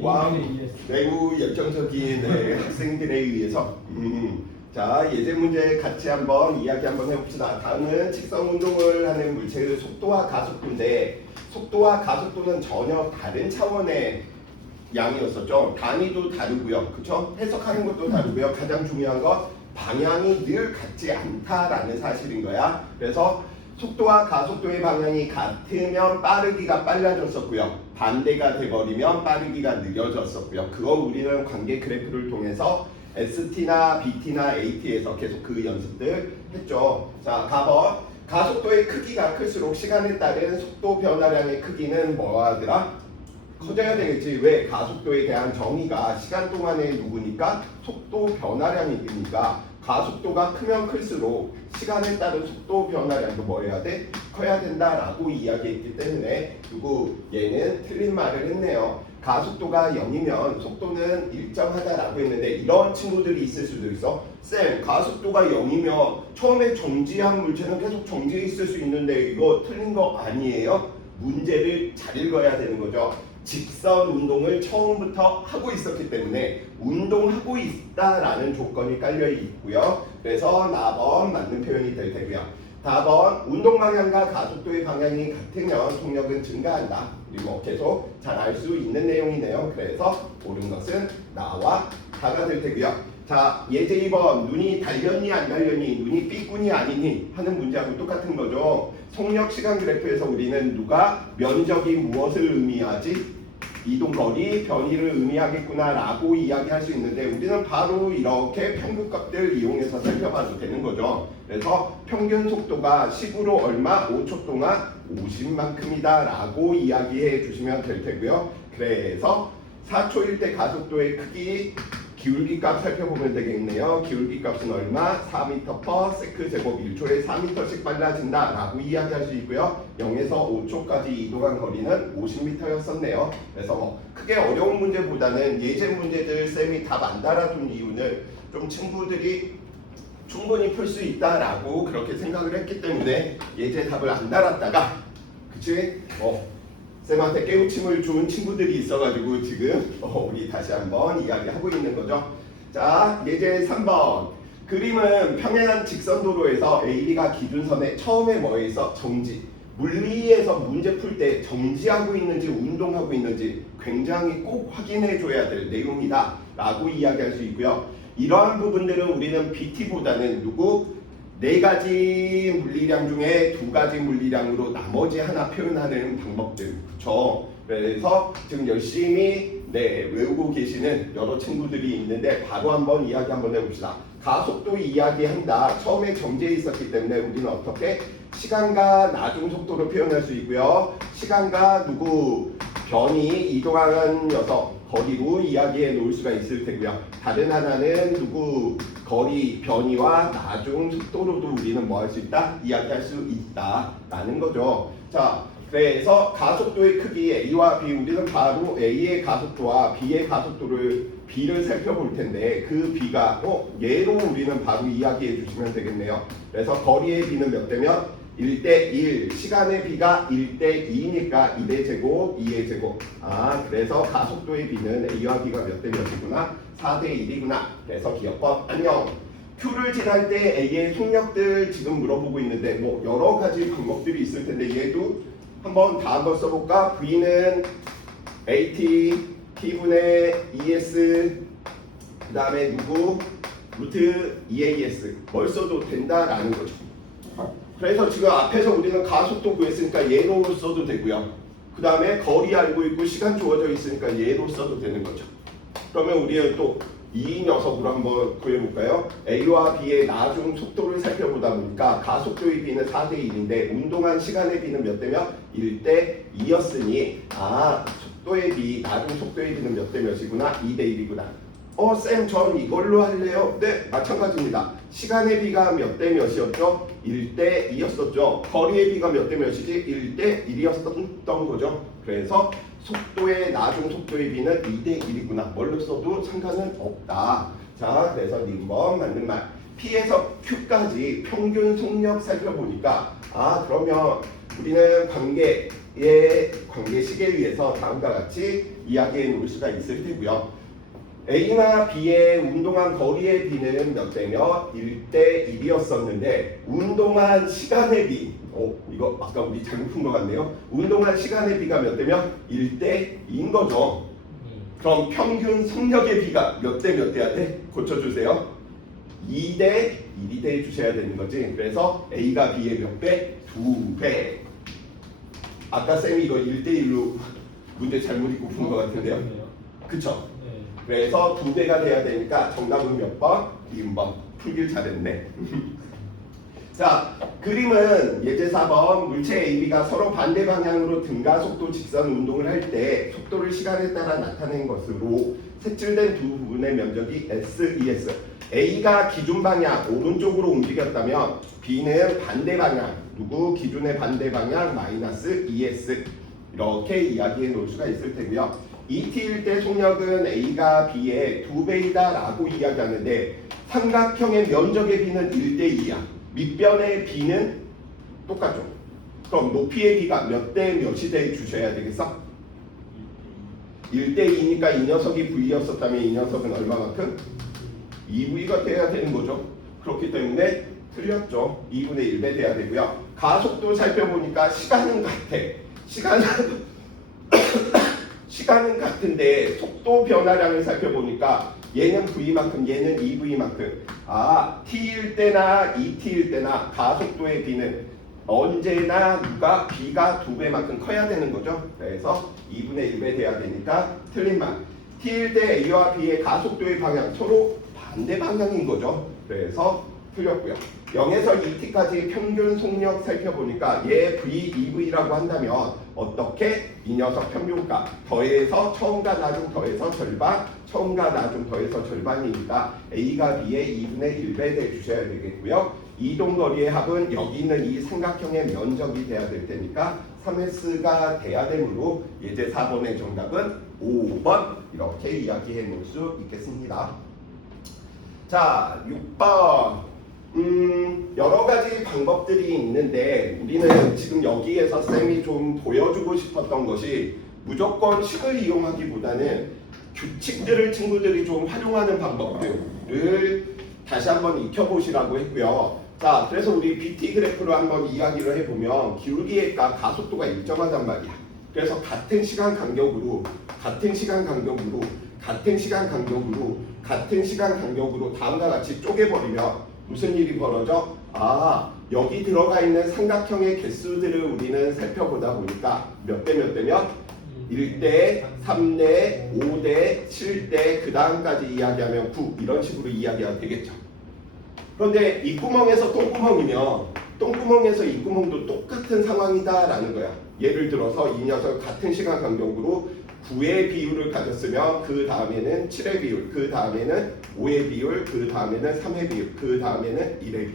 와, A분의 2S. 매우 열정적인 학생들에 의해서 자, 예제 문제 같이 한번 이야기 한번 해봅시다. 다음은 직선 운동을 하는 물체의 속도와 가속도인데 속도와 가속도는 전혀 다른 차원의 양이었었죠. 단위도 다르고요. 그쵸? 해석하는 것도 다르고요. 가장 중요한 건 방향이 늘 같지 않다라는 사실인 거야. 그래서 속도와 가속도의 방향이 같으면 빠르기가 빨라졌었고요. 반대가 돼버리면 빠르기가 느려졌었고요. 그거 우리는 관계 그래프를 통해서 ST나 BT나 AT에서 계속 그 연습들 했죠. 자, 가번. 가속도의 크기가 클수록 시간에 따른 속도 변화량의 크기는 뭐하더라? 커져야 되겠지. 왜? 가속도에 대한 정의가 시간 동안의 누구니까? 속도 변화량이니까 가속도가 크면 클수록 시간에 따른 속도 변화량도 뭐 해야 돼? 커야 된다라고 이야기했기 때문에 얘는 틀린 말을 했네요. 가속도가 0이면 속도는 일정하다라고 했는데 이런 친구들이 있을 수도 있어. 쌤, 가속도가 0이면 처음에 정지한 물체는 계속 정지해 있을 수 있는데 이거 틀린 거 아니에요? 문제를 잘 읽어야 되는 거죠. 직선 운동을 처음부터 하고 있었기 때문에 운동하고 있다라는 조건이 깔려 있고요. 그래서 나번 맞는 표현이 될 테고요. 다번 운동 방향과 가속도의 방향이 같으면 속력은 증가한다. 그리고 계속 잘 알 수 있는 내용이네요. 그래서 옳은 것은 나와 다가 될 테고요. 자, 예제 2번 눈이 달렸니 안 달렸니 눈이 삐꾸니 아니니 하는 문제하고 똑같은 거죠. 속력 시간 그래프에서 우리는 누가 면적이 무엇을 의미하지? 이동거리, 변이를 의미하겠구나 라고 이야기할 수 있는데 우리는 바로 이렇게 평균값들 이용해서 살펴봐도 되는 거죠. 그래서 평균 속도가 10으로 얼마? 5초 동안 50만큼이다 라고 이야기해 주시면 될 테고요. 그래서 4초일 때 가속도의 크기 기울기 값 살펴보면 되겠네요. 기울기 값은 얼마? 4m/s 제곱 1초에 4m씩 빨라진다 라고 이야기할 수 있고요. 0에서 5초까지 이동한 거리는 50m였었네요. 그래서 크게 어려운 문제보다는 예제 문제들 쌤이 답 안 달아둔 이유는 좀 친구들이 충분히 풀 수 있다라고 그렇게 생각을 했기 때문에 예제 답을 안 달았다가 그치? 쌤한테 깨우침을 준 친구들이 있어가지고 지금 우리 다시 한번 이야기하고 있는 거죠. 자, 예제 3번. 그림은 평행한 직선도로에서 AB가 기준선에 처음에 뭐에 있어? 정지. 물리에서 문제 풀 때 정지하고 있는지 운동하고 있는지 굉장히 꼭 확인해 줘야 될 내용이다 라고 이야기할 수 있고요. 이러한 부분들은 우리는 BT보다는 네 가지 물리량 중에 두 가지 물리량으로 나머지 하나 표현하는 방법들. 그쵸? 그래서 지금 열심히 외우고 계시는 여러 친구들이 있는데 바로 한번 이야기 한번 해봅시다. 가속도 이야기한다. 처음에 정지해 있었기 때문에 우리는 어떻게? 시간과 나중 속도로 표현할 수 있고요. 시간과 변이 이동하는 녀석 거리로 이야기해 놓을 수가 있을 테고요. 다른 하나는 거리 변이와 나중 속도로도 우리는 뭐 할 수 있다? 이야기할 수 있다라는 거죠. 자, 그래서 가속도의 크기 A와 B 우리는 바로 A의 가속도와 B의 B를 살펴볼 텐데 그 B가 얘로 우리는 바로 이야기해 주시면 되겠네요. 그래서 거리의 B는 몇 대면 1대1, 시간의 B가 1대2니까 2대 제곱, 2의 제곱. 그래서 가속도의 B는 A와 B가 몇 대 몇이구나? 4대1이구나. 그래서 기억법 안녕. Q를 지날 때 A의 속력들 지금 물어보고 있는데 여러 가지 방법들이 있을 텐데 얘도 한번 써볼까? V는 AT, T분의 ES, 그 다음에 루트 EAS 뭘 써도 된다라는 거죠. 그래서 지금 앞에서 우리는 가속도 구했으니까 얘로 써도 되고요. 그 다음에 거리 알고 있고 시간 주어져 있으니까 얘로 써도 되는 거죠. 그러면 우리는 또 이 녀석으로 한번 구해볼까요? A와 B의 나중 속도를 살펴보다 보니까 가속도의 B는 4대1인데 운동한 시간의 B는 몇 대면? 1대2였으니 속도의 B, 나중 속도의 B는 몇 대 몇이구나? 2대1이구나. 쌤, 전 이걸로 할래요? 네, 마찬가지입니다. 시간의 B가 몇 대 몇이었죠? 1대2였었죠. 거리의 B가 몇 대 몇이지? 1대1이었던 거죠. 그래서 속도의 나중 속도의 B는 2대1이구나. 뭘로 써도 상관은 없다. 자, 그래서 님번 맞는 말. P에서 Q까지 평균 속력 살펴보니까 그러면 우리는 관계 A의 관계식에 의해서 다음과 같이 이야기해 놓을 수가 있을 테고요. A나 B의 운동한 거리의 B는 몇 대며 1대 1이었었는데 운동한 시간의 B 이거 아까 우리 잘못 푼 것 같네요. 운동한 시간의 B가 몇 대며 1대 2인 거죠. 그럼 평균 속력의 B가 몇 대 몇 대야 돼? 고쳐주세요. 2대 1이 돼 주셔야 되는 거지. 그래서 A가 B의 몇 배? 2배. 아까 쌤이 이거 1대 1로 문제 잘못 읽고 푼 것 같은데요. 그쵸? 그래서 2배가 돼야 되니까 정답은 몇 번? 2번. 풀길 잘했네. 자, 그림은 예제 4번 물체 AB가 서로 반대 방향으로 등가 속도 직선 운동을 할 때 속도를 시간에 따라 나타낸 것으로 색칠된 두 부분의 면적이 S, ES. A가 기준 방향 오른쪽으로 움직였다면 B는 반대 방향 누구 기준의 반대 방향 마이너스 ES 이렇게 이야기해 놓을 수가 있을 테고요. ET일 때 속력은 A가 B의 2배이다 라고 이야기하는데 삼각형의 면적의 B는 1대 2야. 밑변의 B는 똑같죠. 그럼 높이의 B가 몇 대 몇이 돼 주셔야 되겠어? 1대 2니까 이 녀석이 V였었다면 이 녀석은 얼마만큼? 2V가 돼야 되는 거죠. 그렇기 때문에 틀렸죠. 2분의 1배 돼야 되고요. 가속도 살펴보니까 시간은 같아. 시간은 같은데 속도 변화량을 살펴보니까 얘는 V만큼 얘는 2V만큼 T일 때나 2T일 때나 가속도의 B는 언제나 누가 B가 2배만큼 커야 되는 거죠. 그래서 2분의 1배 돼야 되니까 틀린 말. T일 때 A와 B의 가속도의 방향 서로 반대 방향인 거죠. 그래서 틀렸고요. 0에서 2t까지 평균 속력 살펴보니까 얘 V, 2V라고 한다면 어떻게 이 녀석 평균값 더해서 처음과 나중 더해서 절반 처음과 나중 더해서 절반이니까 A가 B의 2분의 1배 내주셔야 되겠고요. 이동거리의 합은 여기 있는 이 삼각형의 면적이 돼야 될 테니까 3S가 돼야 되므로 예제 4번의 정답은 5번 이렇게 이야기해 놓을 수 있겠습니다. 자, 6번 여러 가지 방법들이 있는데 우리는 지금 여기에서 쌤이 좀 보여주고 싶었던 것이 무조건 식을 이용하기보다는 규칙들을 친구들이 좀 활용하는 방법들을 다시 한번 익혀보시라고 했고요. 자, 그래서 우리 BT 그래프로 한번 이야기를 해보면 기울기가 가속도가 일정하단 말이야. 그래서 같은 시간 간격으로 다음과 같이 쪼개버리면 무슨 일이 벌어져? 여기 들어가 있는 삼각형의 개수들을 우리는 살펴보다 보니까 몇 대 몇 대면 1대, 3대, 5대, 7대 그 다음까지 이야기하면 9 이런 식으로 이야기가 되겠죠. 그런데 이 구멍에서 똥구멍이면 똥구멍에서 이 구멍도 똑같은 상황이다라는 거야. 예를 들어서 이 녀석 같은 시간 간격으로 9의 비율을 가졌으면 그 다음에는 7의 비율, 그 다음에는 5의 비율, 그 다음에는 3의 비율, 그 다음에는 1의 비율.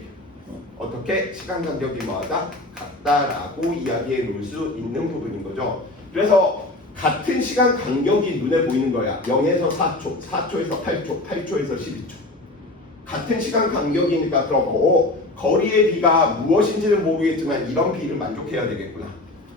어떻게 시간 간격이 뭐하다? 같다라고 이야기해 놓을 수 있는 부분인 거죠. 그래서 같은 시간 간격이 눈에 보이는 거야. 0에서 4초, 4초에서 8초, 8초에서 12초. 같은 시간 간격이니까 그럼 거리의 비가 무엇인지는 모르겠지만 이런 비를 만족해야 되겠구나.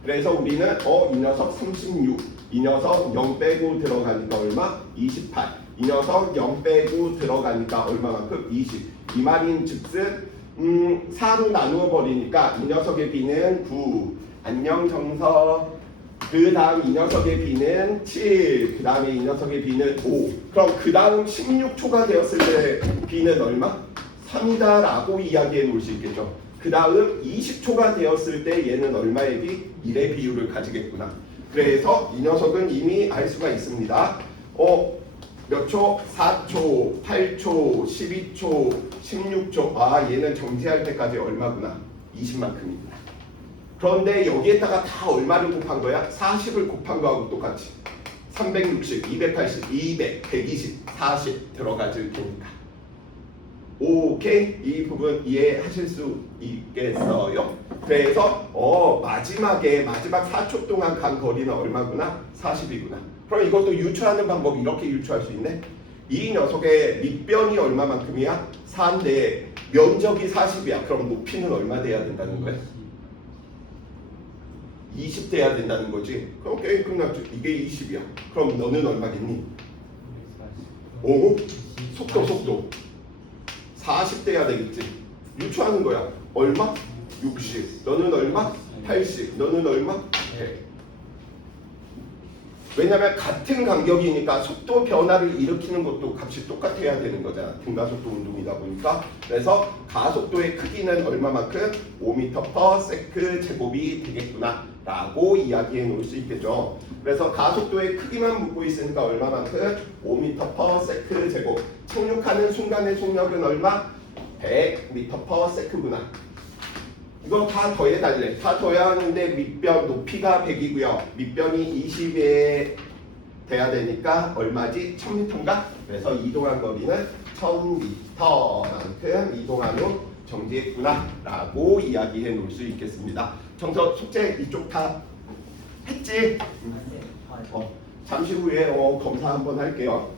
그래서 우리는 이 녀석 36, 이 녀석 0 빼고 들어가니까 얼마? 28. 이 녀석 0 빼고 들어가니까 얼마만큼? 20. 이 말인 즉슨 4로 나누어 버리니까 이 녀석의 비는 9. 안녕 정서. 그 다음 이 녀석의 비는 7. 그 다음에 이 녀석의 비는 5. 그럼 그 다음 16초가 되었을 때 비는 얼마? 3이다 라고 이야기해 놓을 수 있겠죠. 그 다음 20초가 되었을 때 얘는 얼마의 비? 1의 비율을 가지겠구나. 그래서 이 녀석은 이미 알 수가 있습니다. 몇 초? 4초, 8초, 12초, 16초. 얘는 정지할 때까지 얼마구나? 20만큼이구나. 그런데 여기에다가 다 얼마를 곱한 거야? 40을 곱한 거하고 똑같이 360, 280, 200, 120, 40 들어가질 테니까. 오케이? 이 부분 이해하실 수 있겠어요? 그래서 마지막 4초 동안 간 거리는 얼마구나? 40이구나. 그럼 이것도 유추하는 방법 이렇게 유추할 수 있네? 이 녀석의 밑변이 얼마만큼이야? 4인데 면적이 40이야. 그럼 높이는 얼마 돼야 된다는 거야? 20 돼야 된다는 거지. 그럼 게임 끝났죠. 이게 20이야. 그럼 너는 얼마겠니? 오? 속도 40 돼야 되겠지. 유추하는 거야. 얼마? 60. 너는 얼마? 80. 너는 얼마? 100. 왜냐면 같은 간격이니까 속도 변화를 일으키는 것도 값이 똑같아야 되는 거잖아. 등가속도 운동이다 보니까. 그래서 가속도의 크기는 얼마만큼? 5m/s 제곱이 되겠구나 라고 이야기해 놓을 수 있겠죠. 그래서 가속도의 크기만 묻고 있으니까 얼마만큼? 5m/s 제곱. 착륙하는 순간의 속력은 얼마? 100m/s구나. 이거 다 더해달래. 다 더해야 하는데 밑변 높이가 100이고요. 밑변이 20에 돼야 되니까 얼마지? 1000m인가? 그래서 이동한 거리는 1000m만큼 이동한 후 정지했구나 라고 이야기해 놓을 수 있겠습니다. 정서 숙제 이쪽 다 했지? 잠시 후에 검사 한번 할게요.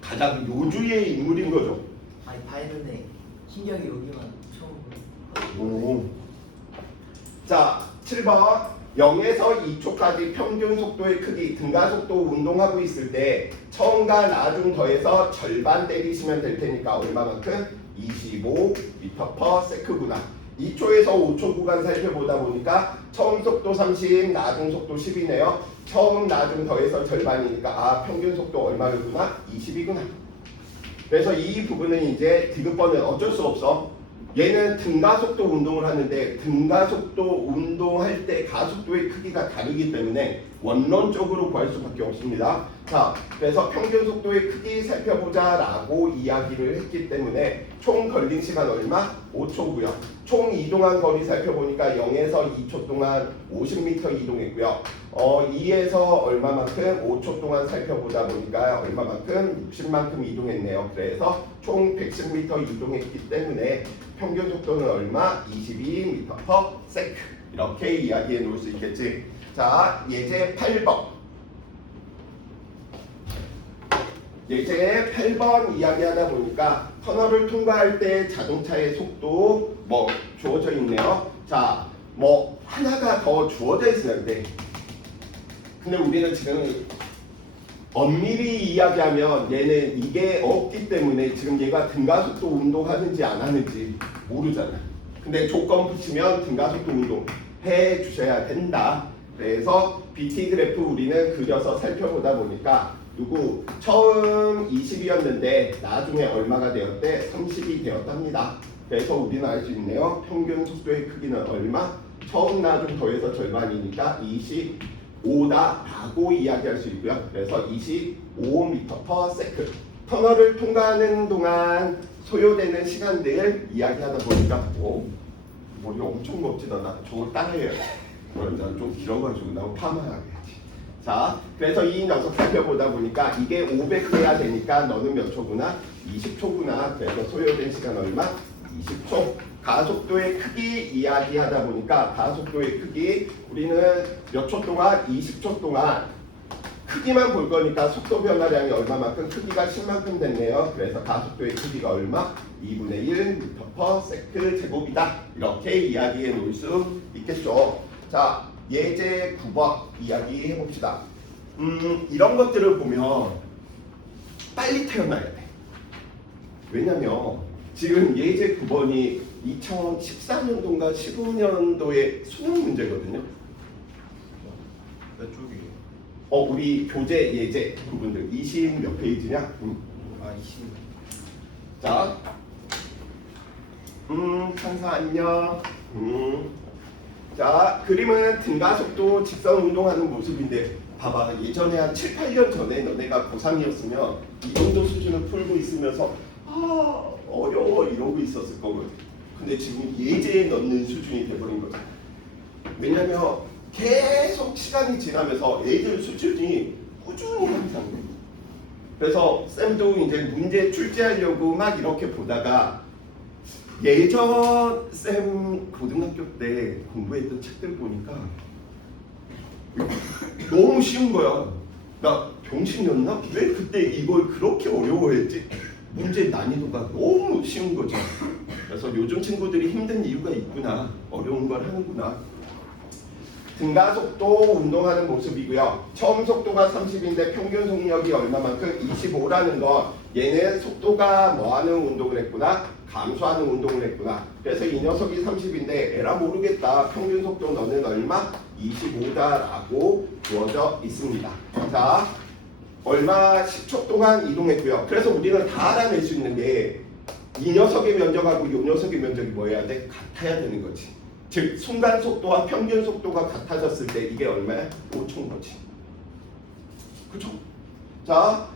가장 요주의 인물인 거죠. 아니 봐했는데 신기하게 여기만 오. 자, 7번 0에서 2초까지 평균 속도의 크기 등가속도 운동하고 있을 때 처음과 나중 더해서 절반 때리시면 될 테니까 얼마만큼? 25m/s구나. 2초에서 5초 구간 살펴보다 보니까 처음 속도 30, 나중 속도 10이네요. 처음, 나중 더해서 절반이니까 평균 속도 얼마였구나? 20이구나. 그래서 이 부분은 이제 디귿번은 어쩔 수 없어. 얘는 등가속도 운동을 하는데 등가속도 운동할 때 가속도의 크기가 다르기 때문에 원론적으로 구할 수밖에 없습니다. 자, 그래서 평균 속도의 크기 살펴보자 라고 이야기를 했기 때문에 총 걸린 시간 얼마? 5초고요. 총 이동한 거리 살펴보니까 0에서 2초 동안 50m 이동했고요. 2에서 얼마만큼? 5초 동안 살펴보다 보니까 얼마만큼? 60만큼 이동했네요. 그래서 총 110m 이동했기 때문에 평균 속도는 얼마? 22m/s. 이렇게 이야기해 놓을 수 있겠지. 자, 예제 8번. 예제 8번 이야기하다 보니까 터널을 통과할 때 자동차의 속도 주어져 있네요. 자, 하나가 더 주어져 있어야 돼. 근데 우리는 지금 엄밀히 이야기하면 얘는 이게 없기 때문에 지금 얘가 등가속도 운동하는지 안 하는지 모르잖아. 근데 조건 붙이면 등가속도 운동 해 주셔야 된다. 그래서 BT 그래프 우리는 그려서 살펴보다 보니까 처음 20이었는데 나중에 얼마가 되었대? 30이 되었답니다. 그래서 우리는 알 수 있네요. 평균 속도의 크기는 얼마? 처음 나중 더해서 절반이니까 25다 라고 이야기할 수 있고요. 그래서 25m/s. 터널을 통과하는 동안 소요되는 시간들 이야기하다 보니까 머리가 엄청 멋지다. 나 저걸 따라해요. 그럼 난 좀 길어가지고 나 파마해야지. 자, 그래서 이 녀석 살펴보다 보니까 이게 500 돼야 되니까 너는 몇 초구나? 20초구나. 그래서 소요된 시간 얼마? 20초. 가속도의 크기 이야기하다 보니까 가속도의 크기 우리는 몇 초 동안? 20초 동안 크기만 볼 거니까 속도 변화량이 얼마만큼? 크기가 10만큼 됐네요. 그래서 가속도의 크기가 얼마? 2분의 1 m/s 제곱이다. 이렇게 이야기해 놓을 수 있겠죠. 자, 예제 9번 이야기해 봅시다. 이런 것들을 보면 빨리 태어나야 돼. 왜냐면 지금 예제 9번이 2014년도인가 15년도의 수능 문제거든요. 몇 쪽이에요? 우리 교재 예제 부분들 20 몇 페이지냐? 20. 자, 찬사 안녕. 자, 그림은 등가속도 직선 운동하는 모습인데 봐봐. 예전에 한 7, 8년 전에 너네가 고3이었으면 이 정도 수준을 풀고 있으면서 어려워 이러고 있었을 거거든. 근데 지금 예제에 넣는 수준이 돼버린 거죠. 왜냐면 계속 시간이 지나면서 애들 수준이 꾸준히 향상돼. 그래서 쌤도 이제 문제 출제하려고 막 이렇게 보다가 예전 쌤 고등학교 때 공부했던 책들 보니까 너무 쉬운 거야. 나 병신이었나? 왜 그때 이걸 그렇게 어려워했지? 문제 난이도가 너무 쉬운 거죠. 그래서 요즘 친구들이 힘든 이유가 있구나. 어려운 걸 하는구나. 등가속도 운동하는 모습이고요. 처음 속도가 30인데 평균 속력이 얼마만큼 25라는 건 얘는 속도가 뭐하는 운동을 했구나? 감소하는 운동을 했구나. 그래서 이 녀석이 30인데 에라 모르겠다. 평균 속도 너는 얼마? 25다라고 주어져 있습니다. 자, 얼마 10초 동안 이동했고요. 그래서 우리는 다 알아낼 수 있는 게 이 녀석의 면적하고 이 녀석의 면적이 뭐 해야 돼? 같아야 되는 거지. 즉 순간 속도와 평균 속도가 같아졌을 때 이게 얼마야? 5초인 거지. 그쵸? 자,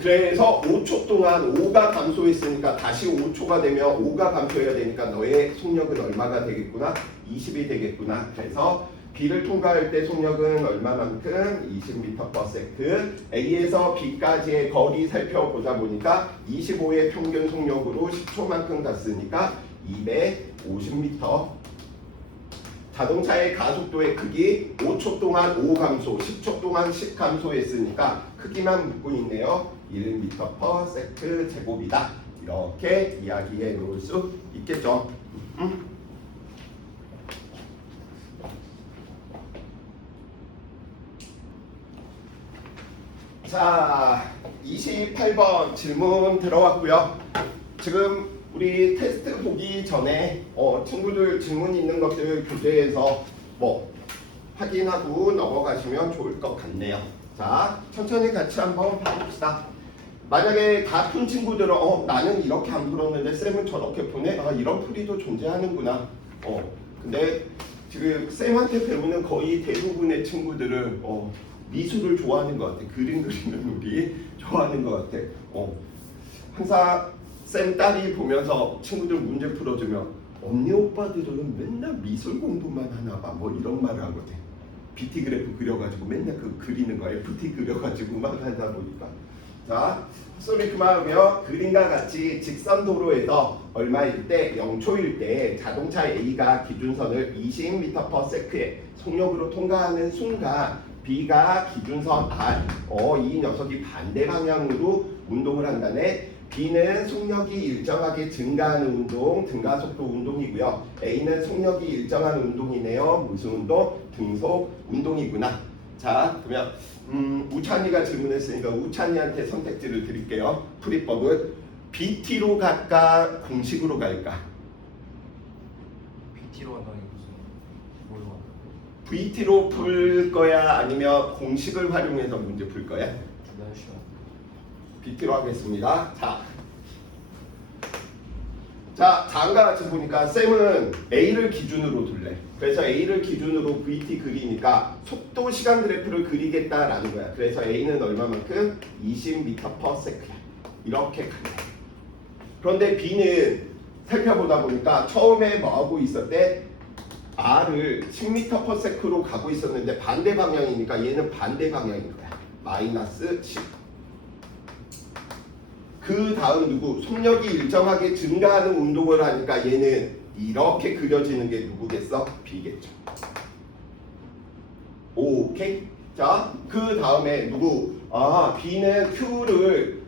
그래서 5초 동안 5가 감소했으니까 다시 5초가 되면 5가 감소해야 되니까 너의 속력은 얼마가 되겠구나? 20이 되겠구나. 그래서 B를 통과할 때 속력은 얼마만큼? 20m/s. A에서 B까지의 거리 살펴보자 보니까 25의 평균 속력으로 10초만큼 갔으니까 250m. 자동차의 가속도의 크기 5초 동안 5 감소, 10초 동안 10 감소했으니까 크기만 묻고 있네요. 1m/s 제곱이다. 이렇게 이야기해 놓을 수 있겠죠. 자, 28번 질문 들어왔고요. 지금 우리 테스트 보기 전에 친구들 질문 있는 것들 교재에서 뭐 확인하고 넘어가시면 좋을 것 같네요. 자, 천천히 같이 한번 봐봅시다. 만약에 다 푼 친구들은 나는 이렇게 안 풀었는데 쌤은 저렇게 푸네? 이런 풀이도 존재하는구나. 근데 지금 쌤한테 배우는 거의 대부분의 친구들은 미술을 좋아하는 것 같아. 그림 그리는 우리 좋아하는 것 같아. 항상 쌤 딸이 보면서 친구들 문제 풀어주면 언니 오빠들은 맨날 미술 공부만 하나 봐. 뭐 이런 말을 하거든. BT 그래프 그려가지고 맨날 그 그리는 거 FT 그려가지고만 하다 보니까. 자, 헛소리 그만하며 그림과 같이 직선 도로에서 얼마일 때 0초일 때 자동차 A가 기준선을 20m/s의 속력으로 통과하는 순간 B가 기준선 R, 이 녀석이 반대 방향으로 운동을 한다네. B는 속력이 일정하게 증가하는 운동, 등가속도 운동이고요. A는 속력이 일정한 운동이네요. 무슨 운동? 등속 운동이구나. 자, 그러면 우찬이가 질문했으니까 우찬이한테 선택지를 드릴게요. 풀이법은 BT로 갈까? 공식으로 갈까? BT로 간다니 무슨 뭘로 간다? VT로 풀 거야? 아니면 공식을 활용해서 문제 풀 거야? 둘다 쉬워. BT로 하겠습니다. 자, 다음과 같이 보니까 쌤은 A를 기준으로 둘래. 그래서 A를 기준으로 VT 그리니까 속도 시간 그래프를 그리겠다라는 거야. 그래서 A는 얼마만큼? 20m/s야. 이렇게 갈래. 그런데 B는 살펴보다 보니까 처음에 뭐 하고 있었대? R을 10m/s로 가고 있었는데 반대 방향이니까 얘는 반대 방향인 거야. 마이너스 10. 그 다음 누구? 속력이 일정하게 증가하는 운동을 하니까 얘는 이렇게 그려지는 게 누구겠어? B겠죠. 오케이? 자, 그 다음에 누구? B는 Q를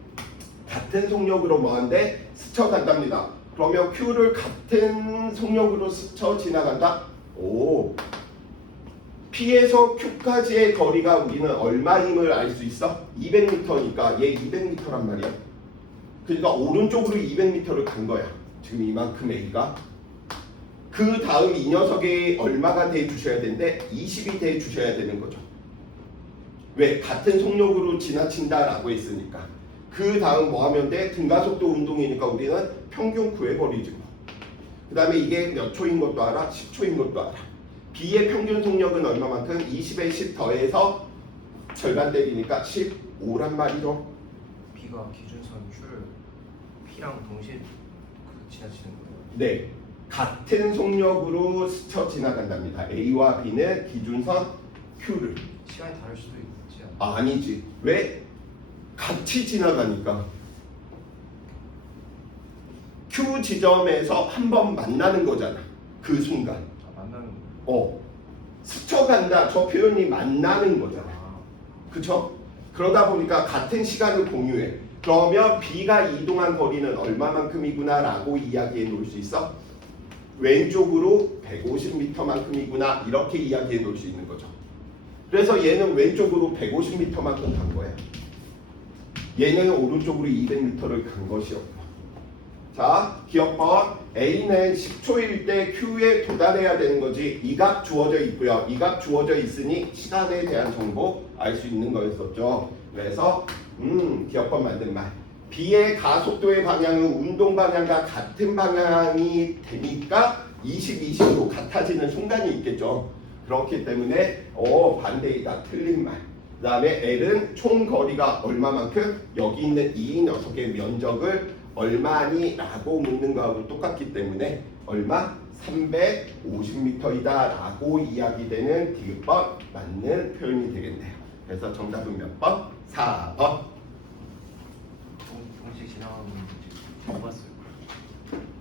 같은 속력으로 뭐한데? 스쳐간답니다. 그러면 Q를 같은 속력으로 스쳐 지나간다? P에서 Q까지의 거리가 우리는 얼마임을 알 수 있어? 200m니까 얘 200m란 말이야. 그러니까 오른쪽으로 200m를 간 거야. 지금 이만큼 A가. 그 다음 이 녀석이 얼마가 돼 주셔야 되는데 20이 돼 주셔야 되는 거죠. 왜? 같은 속력으로 지나친다라고 했으니까. 그 다음 뭐 하면 돼? 등가속도 운동이니까 우리는 평균 구해버리지 뭐. 그 다음에 이게 몇 초인 것도 알아? 10초인 것도 알아. B의 평균 속력은 얼마만큼? 20에 10 더해서 절반 때리니까 15란 말이죠. B가 기준선 Q를 P랑 동시에 지나치는 거예요. 네, 같은 속력으로 스쳐 지나간답니다. A와 B는 기준선 Q를. 시간이 다를 수도 있지 않나? 아니지. 왜? 같이 지나가니까. Q 지점에서 한번 만나는 거잖아. 그 순간. 만나는 거예요? 스쳐간다. 저 표현이 만나는 거잖아. 그쵸? 그러다 보니까 같은 시간을 공유해. 그러면 B가 이동한 거리는 얼마만큼이구나 라고 이야기해 놓을 수 있어? 왼쪽으로 150m만큼이구나 이렇게 이야기해 놓을 수 있는 거죠. 그래서 얘는 왼쪽으로 150m만큼 간 거야. 얘는 오른쪽으로 200m를 간 것이었고. 자, 기억번 A는 10초일 때 Q에 도달해야 되는 거지. 이 값 주어져 있고요. 이 값 주어져 있으니 시간에 대한 정보 알 수 있는 거였었죠. 그래서 기억번 만든 말. B의 가속도의 방향은 운동 방향과 같은 방향이 되니까 20로 같아지는 순간이 있겠죠. 그렇기 때문에 반대이다. 틀린 말. 그 다음에 L은 총 거리가 얼마만큼? 여기 있는 이 녀석의 면적을 얼마니? 라고 묻는 거하고 똑같기 때문에 얼마? 350m이다 라고 이야기되는 디귿번 맞는 표현이 되겠네요. 그래서 정답은 몇 번? 4번. 동식 지나가는 거 몰랐어요.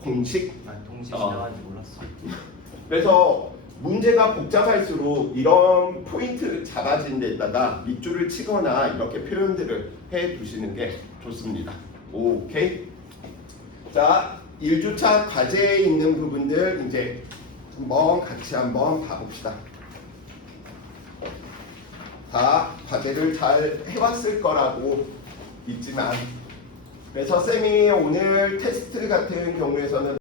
공식. 아니 동식 지나가는지 몰랐어. 그래서 문제가 복잡할수록 이런 포인트를 잡아진 데다가 밑줄을 치거나 이렇게 표현들을 해 두시는 게 좋습니다. 오케이. 자, 1주차 과제에 있는 부분들 이제 같이 한번 봐봅시다. 다 과제를 잘 해왔을 거라고 믿지만, 그래서 쌤이 오늘 테스트 같은 경우에서는